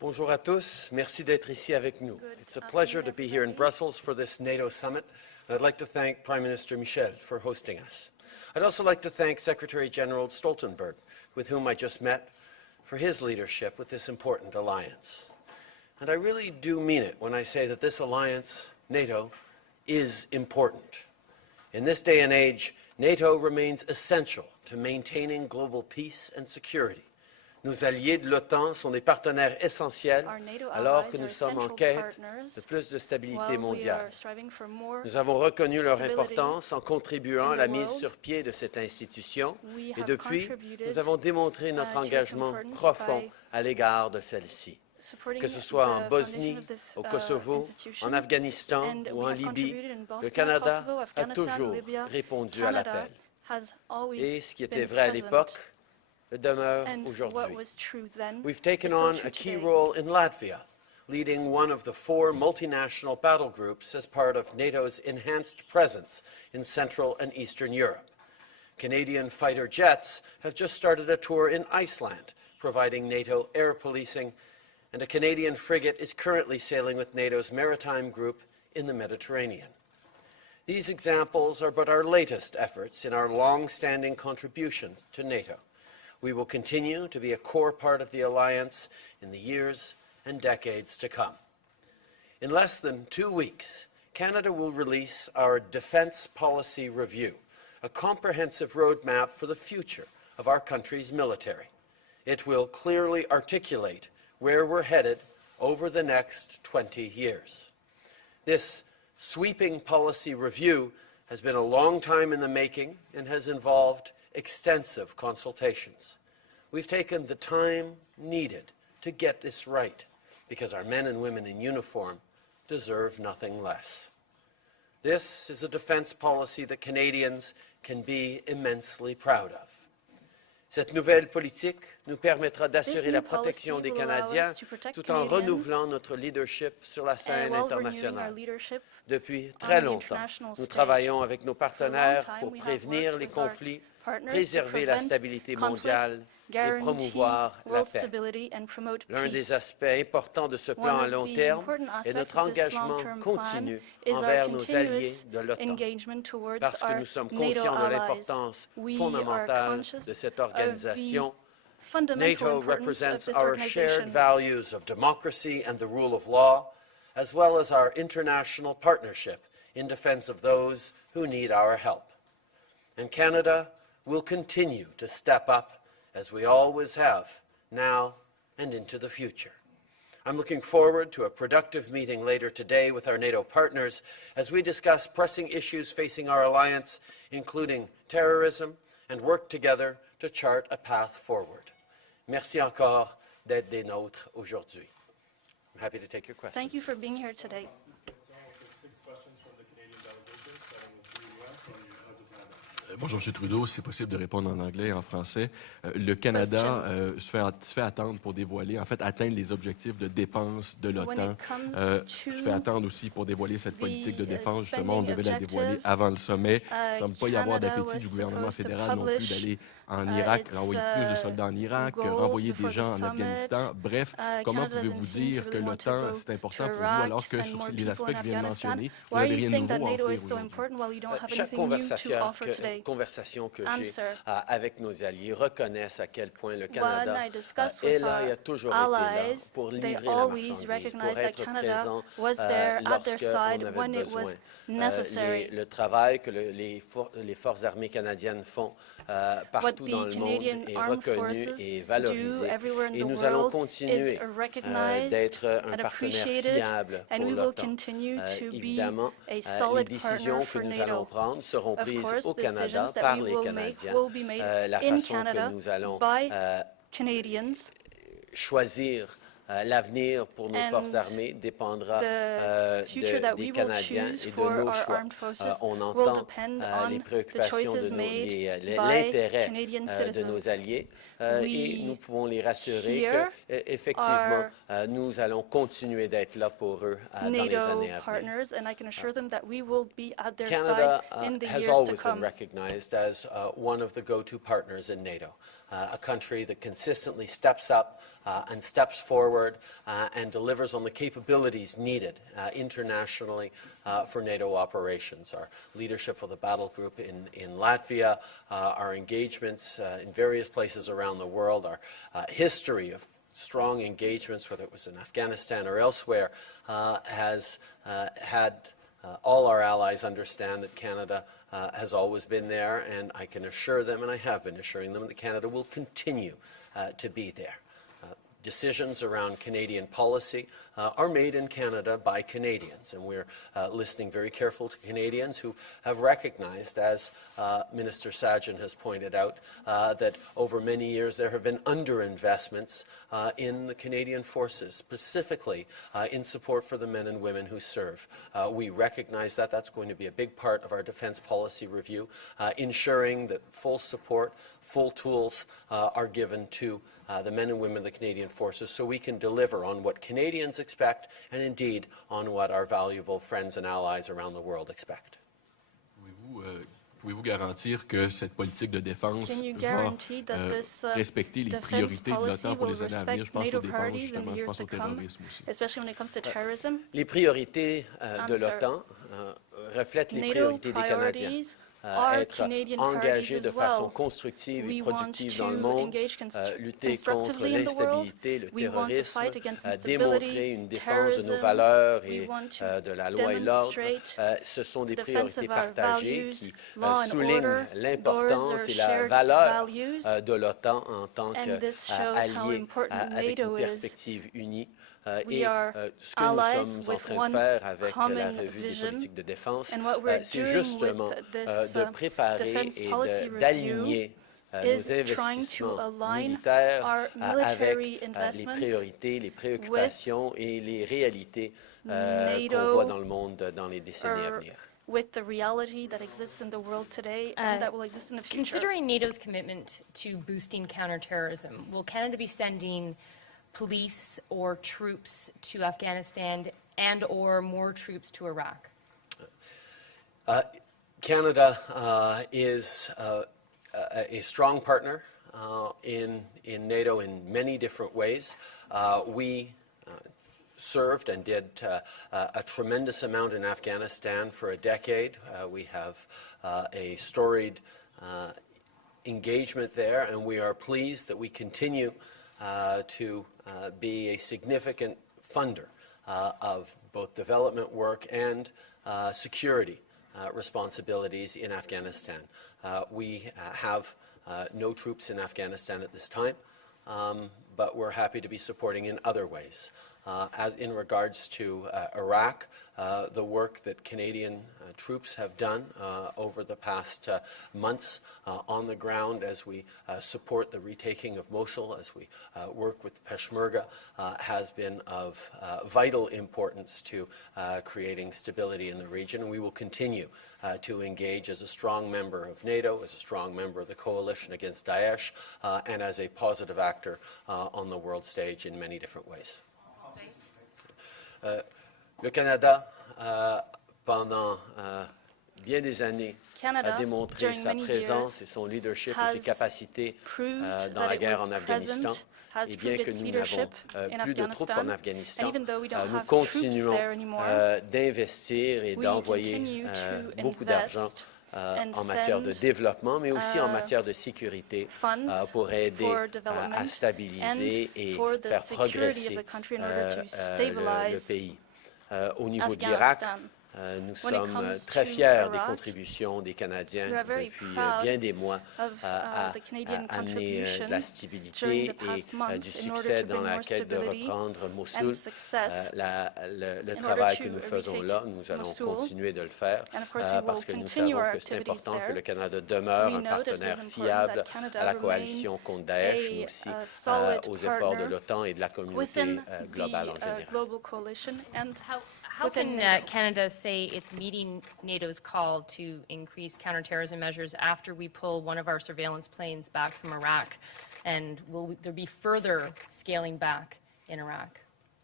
Bonjour à tous. Merci d'être ici avec nous. It's a pleasure to be here in Brussels for this NATO summit. And I'd like to thank Prime Minister Michel for hosting us. I'd also like to thank Secretary General Stoltenberg, with whom I just met, for his leadership with this important alliance. And I really do mean it when I say that this alliance, NATO, is important. In this day and age, NATO remains essential to maintaining global peace and security. Nos alliés de l'OTAN sont des partenaires essentiels alors que nous sommes en quête de plus de stabilité mondiale. Nous avons reconnu leur importance en contribuant à la mise sur pied de cette institution et depuis, nous avons démontré notre engagement profond à l'égard de celle-ci. Que ce soit en Bosnie, au Kosovo, en Afghanistan ou en Libye, le Canada a toujours répondu à l'appel. Et ce qui était vrai à l'époque demeure aujourd'hui. We've taken on a key role in Latvia, leading one of the 4 multinational battle groups as part of NATO's enhanced presence in Central and Eastern Europe. Canadian fighter jets have just started a tour in Iceland, providing NATO air policing, and a Canadian frigate is currently sailing with NATO's maritime group in the Mediterranean. These examples are but our latest efforts in our long-standing contributions to NATO. We will continue to be a core part of the alliance in the years and decades to come. In less than 2 weeks, Canada will release our Defence Policy Review, a comprehensive roadmap for the future of our country's military. It will clearly articulate where we're headed over the next 20 years. This sweeping policy review has been a long time in the making and has involved extensive consultations. We've taken the time needed to get this right because our men and women in uniform deserve nothing less. This is a defense policy that Canadians can be immensely proud of. Cette nouvelle politique nous permettra d'assurer la protection des Canadiens tout en renouvelant notre leadership sur la scène internationale. Depuis très longtemps, nous travaillons avec nos partenaires pour prévenir les conflits, préserver la stabilité mondiale et promouvoir la paix. L'un des aspects importants de ce plan à long terme est notre engagement continu envers nos alliés de l'OTAN, parce que nous sommes conscients de l'importance fondamentale de cette organisation. NATO represents our shared values of democracy and the rule of law, as well as our international partnership in defense of those who need our help. And Canada will continue to step up, as we always have, now and into the future. I'm looking forward to a productive meeting later today with our NATO partners as we discuss pressing issues facing our alliance, including terrorism, and work together to chart a path forward. Merci encore d'être des nôtres aujourd'hui. I'm happy to take your questions. Thank you for being here today. Bonjour, M. Trudeau. Si c'est possible de répondre en anglais et en français. Le Canada se fait attendre pour dévoiler, en fait, atteindre les objectifs de dépenses de l'OTAN. Se fait attendre aussi pour dévoiler cette politique de défense. Justement, on devait la dévoiler avant le sommet. Il ne semble pas y avoir d'appétit du gouvernement fédéral non plus d'aller en Irak, renvoyer plus de soldats en Irak, renvoyer des gens en Afghanistan. Bref, comment pouvez-vous dire que l'OTAN, c'est important pour vous, alors que sur les aspects que je viens de mentionner, vous n'avez rien de nouveau à offrir aujourd'hui? Chaque conversation que j'ai avec nos alliés reconnaissent à quel point le Canada est là et a toujours été là pour livrer la marchandise, pour être présent lorsqu'on avait besoin. Le travail que les forces armées canadiennes font partout dans le monde est reconnu et valorisé. Et nous allons continuer d'être un partenaire fiable pour l'OTAN. Évidemment, les décisions que nous allons prendre seront prises au Canada par les Canadiens. La façon que nous allons choisir l'avenir pour nos forces armées dépendra des Canadiens et de nos choix. On entend les préoccupations de l'intérêt de nos alliés et nous pouvons les rassurer qu'effectivement, nous allons continuer d'être là pour eux dans les années à venir. Canada has always been recognized as one of the go-to partners in NATO. a country that consistently steps up and steps forward and delivers on the capabilities needed internationally for NATO operations. Our leadership of the battle group in Latvia, our engagements in various places around the world, our history of strong engagements, whether it was in Afghanistan or elsewhere, has had all our allies understand that Canada has always been there, and I can assure them, and I have been assuring them, that Canada will continue to be there. Decisions around Canadian policy are made in Canada by Canadians, and we're listening very careful to Canadians who have recognized, as Minister Sajjan has pointed out, that over many years there have been underinvestments in the Canadian forces, specifically in support for the men and women who serve. We recognize that. That's going to be a big part of our defense policy review, ensuring that full support, full tools are given to the men and women of the Canadian Forces so we can deliver on what Canadians expect and indeed on what our valuable friends and allies around the world expect. Pouvez-vous garantir que cette politique de défense va respecter les priorités de l'OTAN pour les années à venir? Je pense aux dépenses, justement, je pense au terrorisme aussi. Les priorités de l'OTAN reflètent les priorités des Canadiens. Être engagé de façon constructive et productive dans le monde, lutter contre l'instabilité, le terrorisme, démontrer une défense de nos valeurs et de la loi et l'ordre, ce sont des priorités partagées qui soulignent l'importance et la valeur de l'OTAN en tant qu'allié avec une perspective unie. Et ce que nous sommes en train de faire avec la revue des politiques de défense, c'est justement de préparer et d'aligner nos investissements militaires avec les priorités, les préoccupations et les réalités qu'on voit dans le monde dans les décennies à venir. With the reality that exists in the world today and that will exist in the future. Considering NATO's commitment to boosting counterterrorism, will Canada be sending police or troops to Afghanistan and or more troops to Iraq? Canada is a strong partner in NATO in many different ways. We served and did a tremendous amount in Afghanistan for a decade. We have a storied engagement there, and we are pleased that we continue to be a significant funder of both development work and security responsibilities in Afghanistan. We have no troops in Afghanistan at this time, but we're happy to be supporting in other ways. As in regards to Iraq, the work that Canadian troops have done over the past months on the ground as we support the retaking of Mosul, as we work with Peshmerga, has been of vital importance to creating stability in the region. We will continue to engage as a strong member of NATO, as a strong member of the coalition against Daesh, and as a positive actor on the world stage in many different ways. Le Canada, pendant bien des années, a démontré sa présence et son leadership et ses capacités dans la guerre en Afghanistan. Et bien que nous n'avons plus de troupes en Afghanistan, nous continuons d'investir et d'envoyer beaucoup d'argent en matière de développement, mais aussi en matière de sécurité pour aider à stabiliser et faire progresser le pays. Au niveau de l'Irak, nous sommes très fiers des contributions des Canadiens depuis bien des mois à amener de la stabilité et du succès dans la quête de reprendre Mossoul. Le travail que nous faisons là, nous allons continuer de le faire parce que nous savons que c'est important que le Canada demeure un partenaire fiable à la coalition contre Daesh, mais aussi aux efforts de l'OTAN et de la communauté globale en général. How can Canada say it's meeting NATO's call to increase counterterrorism measures after we pull one of our surveillance planes back from Iraq? And will there be further scaling back in Iraq?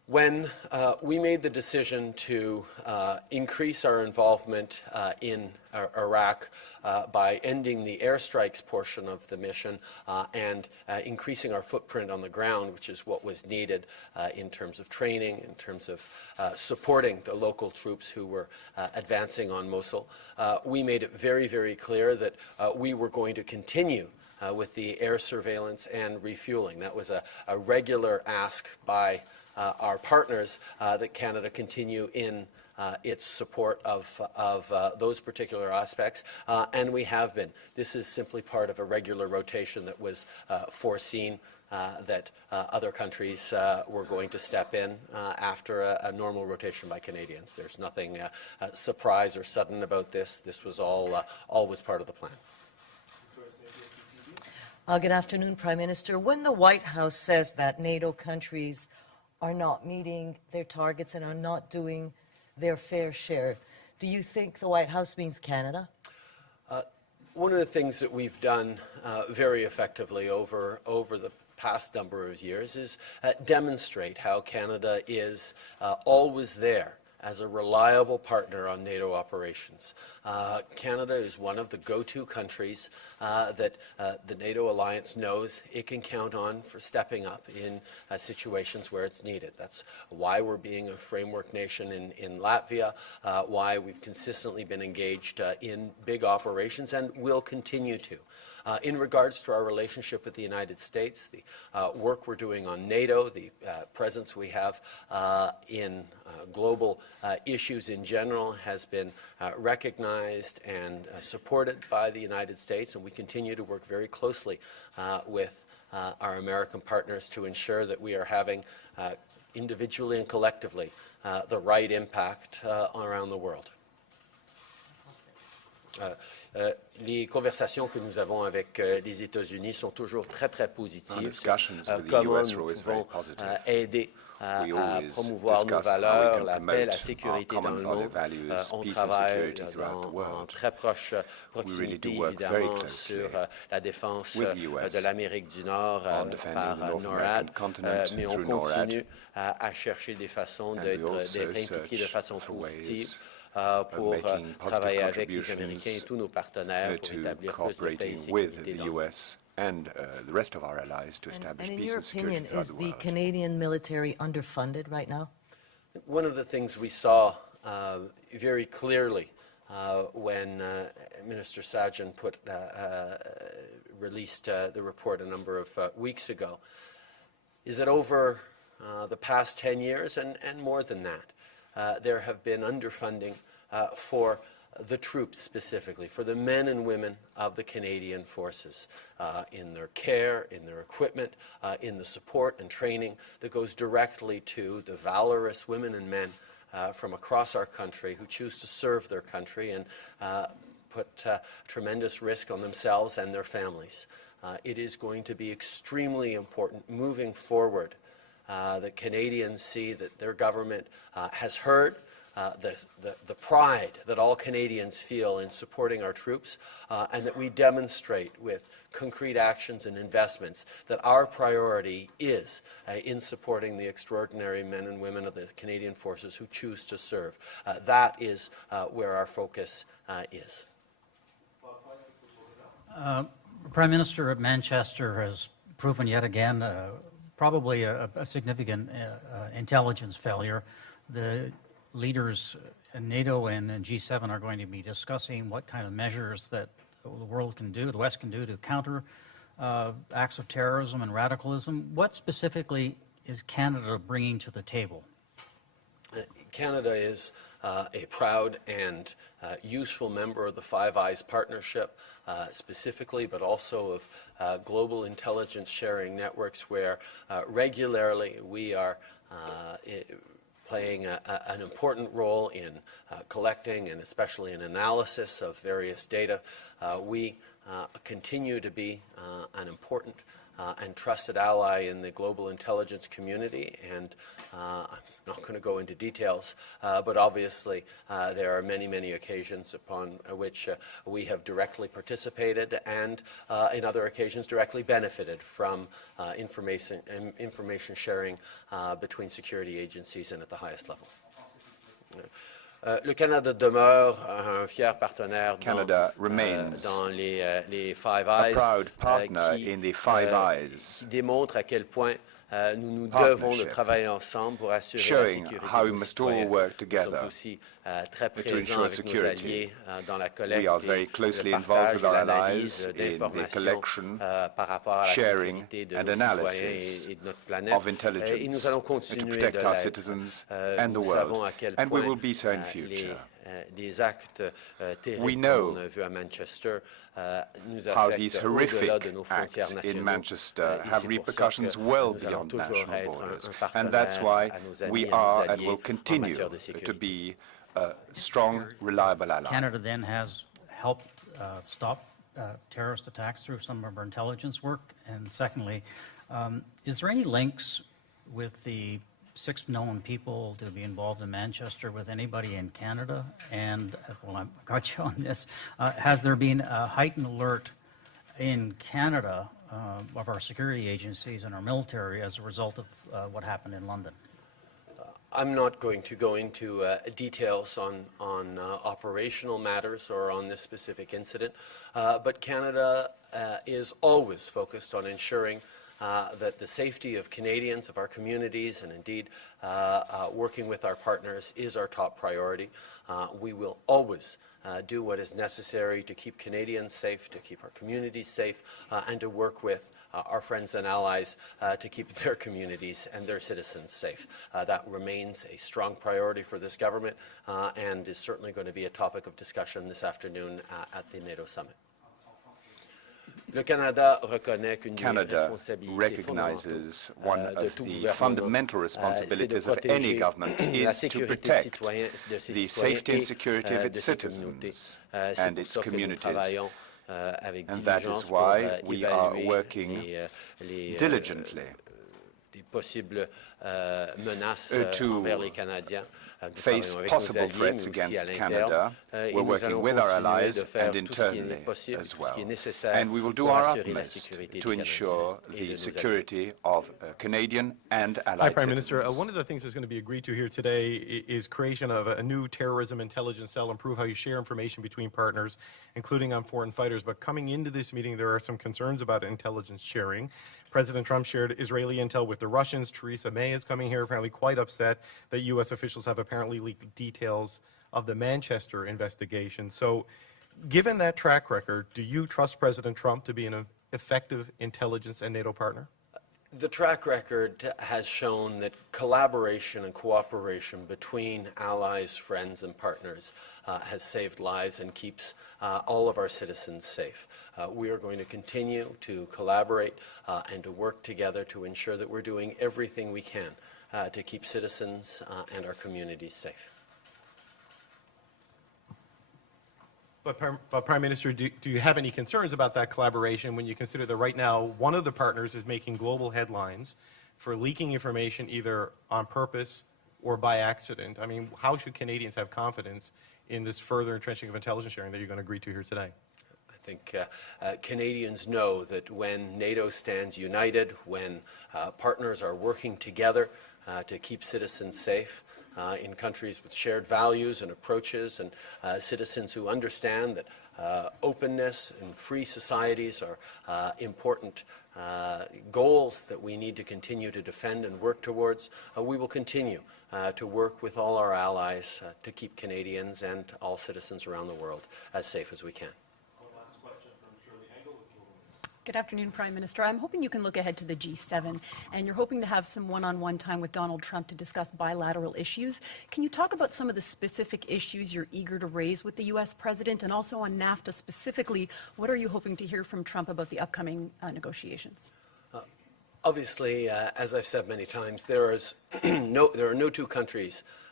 When we made the decision to increase our involvement in Iraq by ending the airstrikes portion of the mission and increasing our footprint on the ground, which is what was needed in terms of training, in terms of supporting the local troops who were advancing on Mosul, we made it very, very clear that we were going to continue with the air surveillance and refueling. That was a regular ask by our partners that Canada continue in its support of those particular aspects, and we have been. This is simply part of a regular rotation that was foreseen that other countries were going to step in after a normal rotation by Canadians. There's nothing surprise or sudden about this. This was always part of the plan. Good afternoon, Prime Minister. When the White House says that NATO countries are not meeting their targets and are not doing their fair share, do you think the White House means Canada? One of the things that we've done very effectively over the past number of years is demonstrate how Canada is always there as a reliable partner on NATO operations. Canada is one of the go-to countries that the NATO alliance knows it can count on for stepping up in situations where it's needed. That's why we're being a framework nation in Latvia, why we've consistently been engaged in big operations and will continue to. In regards to our relationship with the United States, the work we're doing on NATO, the presence we have in global issues in general has been recognized and supported by the United States, and we continue to work very closely with our American partners to ensure that we are having individually and collectively the right impact around the world. Les conversations que nous avons avec les États-Unis sont toujours très, très positives. Comment nous pouvons aider à promouvoir nos valeurs, la paix, la sécurité dans le monde. On travaille en très proche proximité, évidemment, sur la défense de l'Amérique du Nord par NORAD, mais on continue à chercher des façons d'être impliqués de façon positive pour travailler avec les Américains et tous nos partenaires pour établir plus de paix et sécurité dans le monde. And the rest of our allies to establish peace and security In your opinion, is the world. Canadian military underfunded right now? One of the things we saw very clearly when Minister Sajjan released the report a number of weeks ago is that over the past 10 years and more than that, there have been underfunding for the troops specifically, for the men and women of the Canadian Forces, in their care, in their equipment, in the support and training that goes directly to the valorous women and men from across our country who choose to serve their country and put tremendous risk on themselves and their families. It is going to be extremely important moving forward that Canadians see that their government has heard the pride that all Canadians feel in supporting our troops, and that we demonstrate with concrete actions and investments that our priority is in supporting the extraordinary men and women of the Canadian Forces who choose to serve. That is where our focus is. Prime Minister, Manchester has proven yet again probably a significant intelligence failure. The leaders in NATO and G7 are going to be discussing what kind of measures that the world can do, the West can do to counter acts of terrorism and radicalism. What specifically is Canada bringing to the table? Canada is a proud and useful member of the Five Eyes Partnership, specifically, but also of global intelligence sharing networks where regularly we are playing an important role in collecting and especially in analysis of various data. We continue to be an important and trusted ally in the global intelligence community, and I'm not going to go into details, but obviously there are many, many occasions upon which we have directly participated and in other occasions directly benefited from information sharing between security agencies and at the highest level. Le Canada demeure un fier partenaire Canada remains dans les Five a Eyes, proud partner qui in the Five Eyes, démontre à quel point nous devons de partnership, travailler ensemble pour assurer la showing sécurité how de we nos must all citoyens. work Nous together sommes aussi très to présents ensure avec nos security. alliés dans la collecte We are et very closely le involved partage with et our l'analyse allies in the d'informations collection, par rapport à la sharing sécurité de and nos citoyens analysis et de notre planète. of Et nous intelligence allons to continuer protect de our l'être. citizens and the Nous savons world, à quel and we point will be so in future. les actes terribles We comme know on a vu à Manchester nous how these affectent au-delà horrific de nos frontières acts in nationales. Manchester Et have c'est pour ça repercussions que well nous allons beyond toujours national être borders. un And that's partenaire why à nos amis we et à nos are and alliés will en continue matière de to sécurité. be a strong, reliable ally. Canada then has helped stop terrorist attacks through some of our intelligence work. And secondly, is there any links with the 6 known people to be involved in Manchester with anybody in Canada? And, well, I've got you on this. Has there been a heightened alert in Canada of our security agencies and our military as a result of what happened in London? I'm not going to go into details on operational matters or on this specific incident, but Canada is always focused on ensuring that the safety of Canadians, of our communities, and indeed working with our partners is our top priority. We will always do what is necessary to keep Canadians safe, to keep our communities safe, and to work with our friends and allies to keep their communities and their citizens safe. That remains a strong priority for this government and is certainly going to be a topic of discussion this afternoon at the NATO summit. Le Canada reconnaît qu'une des Canada responsabilités fondamentales recognizes one de of tout the gouvernement, fundamental c'est de responsibilities of any protéger government la is to sécurité protect de ses the citoyens safety and et security of de its ses communautés. citizens C'est and pour its ça que nous communities. travaillons avec And that diligence is pour why we are évaluer working les diligently possibles menaces to envers les Canadiens. Nous face travaillons avec nos possible alliés, threats mais aussi against à l'interne. Canada. Et We're nous working allons with our continuer allies de faire and tout ce qui est internally possible, as tout ce qui est well. nécessaire And we will do pour our assurer la utmost sécurité to des ensure Canadiens et de the nos alliés. security of Canadian and Hi, allied Prime Minister. citizens. One of the things that's going to be agreed to here today is creation of a new terrorism intelligence cell, improve how you share information between partners, including on foreign fighters. But coming into this meeting, there are some concerns about intelligence sharing. President Trump shared Israeli intel with the Russians. Theresa May is coming here apparently quite upset that U.S. officials have apparently leaked details of the Manchester investigation. So given that track record, do you trust President Trump to be an effective intelligence and NATO partner? The track record has shown that collaboration and cooperation between allies, friends, and partners has saved lives and keeps all of our citizens safe. We are going to continue to collaborate and to work together to ensure that we're doing everything we can to keep citizens and our communities safe. But Prime Minister, do you have any concerns about that collaboration when you consider that right now one of the partners is making global headlines for leaking information either on purpose or by accident? I mean, how should Canadians have confidence in this further entrenching of intelligence sharing that you're going to agree to here today? I think Canadians know that when NATO stands united, when partners are working together to keep citizens safe, in countries with shared values and approaches, and citizens who understand that openness and free societies are important goals that we need to continue to defend and work towards. We will continue to work with all our allies to keep Canadians and all citizens around the world as safe as we can. Good afternoon, Prime Minister. I'm hoping you can look ahead to the G7, and you're hoping to have some one-on-one time with Donald Trump to discuss bilateral issues. Can you talk about some of the specific issues you're eager to raise with the U.S. President, and also on NAFTA specifically, what are you hoping to hear from Trump about the upcoming negotiations? Obviously, as I've said many times, there are no two countries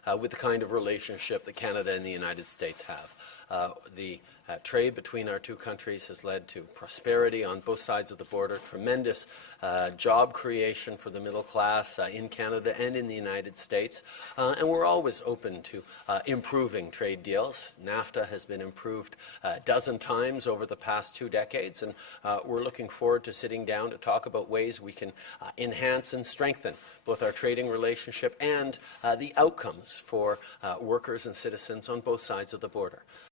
with the kind of relationship that Canada and the United States have. The trade between our two countries has led to prosperity on both sides of the border, tremendous job creation for the middle class in Canada and in the United States, and we're always open to improving trade deals. NAFTA has been improved a dozen times over the past 2 decades, and we're looking forward to sitting down to talk about ways we can enhance and strengthen both our trading relationship and the outcomes for workers and citizens on both sides of the border.